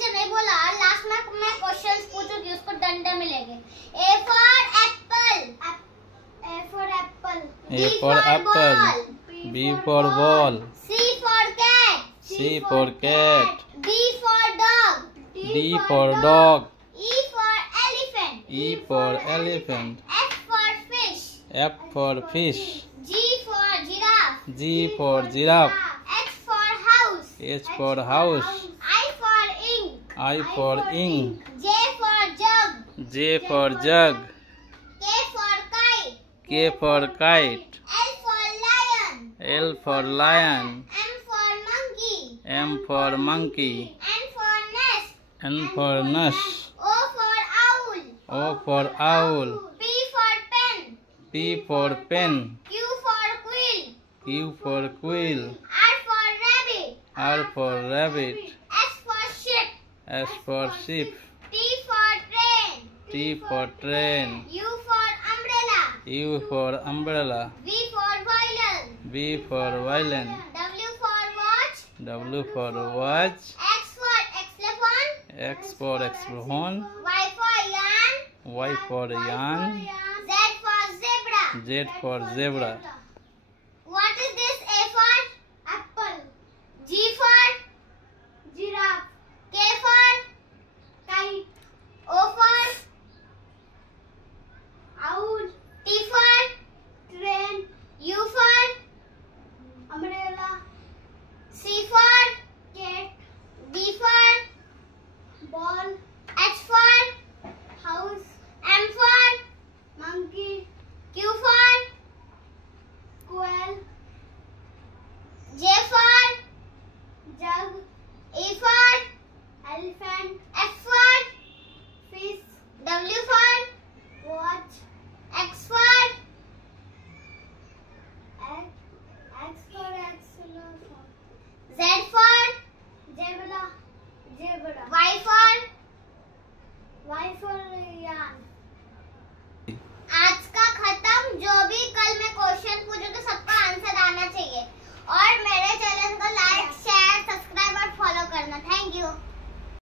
से नहीं बोला, लास्ट में मैं क्वेश्चंस पूछूंगी, उसको डंडे मिलेंगे। A for apple, A for apple, A for apple, B for ball, C for cat, C for cat, D for dog, D for dog, E for elephant, E for elephant, F for fish, F for fish, G for giraffe, G for giraffe, H for house, H for house, I for ink, I for ink, J for jug, J for jug, K for kite, K for kite, L for lion, L for lion, M for monkey, M for monkey, N for nest, N for nest, O for owl, O for owl, P for pen, P for pen, Q for quill, Q for quill, R for rabbit, R for rabbit, S for ship, S for sheep, T for train, T for train, U for umbrella, U for umbrella, V for violin, V for violin, W for watch, W for watch, X for xylophone, X for xylophone, Y for yarn, Y for yarn, Z for zebra, Z for zebra,